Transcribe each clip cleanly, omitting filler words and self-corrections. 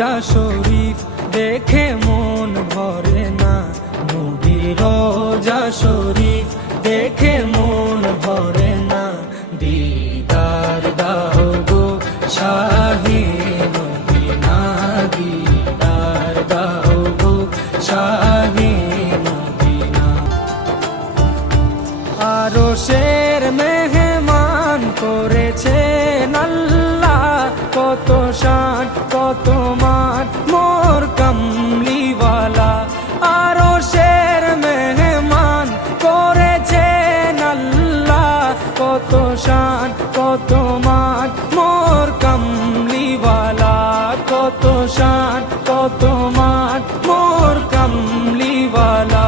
রোজা শরীফ দেখে মন ভরে না, নবীর রোজা শরীফ দেখে মন ভরে না। দিদার দাও গো শাহে মদিনা, দিদার দাও গো শাহে মদিনা। আরশের মেহমান করেছেন আল্লাহ, কত শান কত মান মোর কামলিওয়ালা। আরশের মেহমান করেছেন আল্লাহ, কত শান কত মান মোর কামলিওয়ালা, কত শান কত মান মোর কামলিওয়ালা।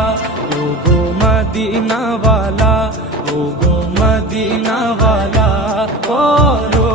ও গো মদিনাওয়ালা, ও গো মদিনাওয়ালা, করো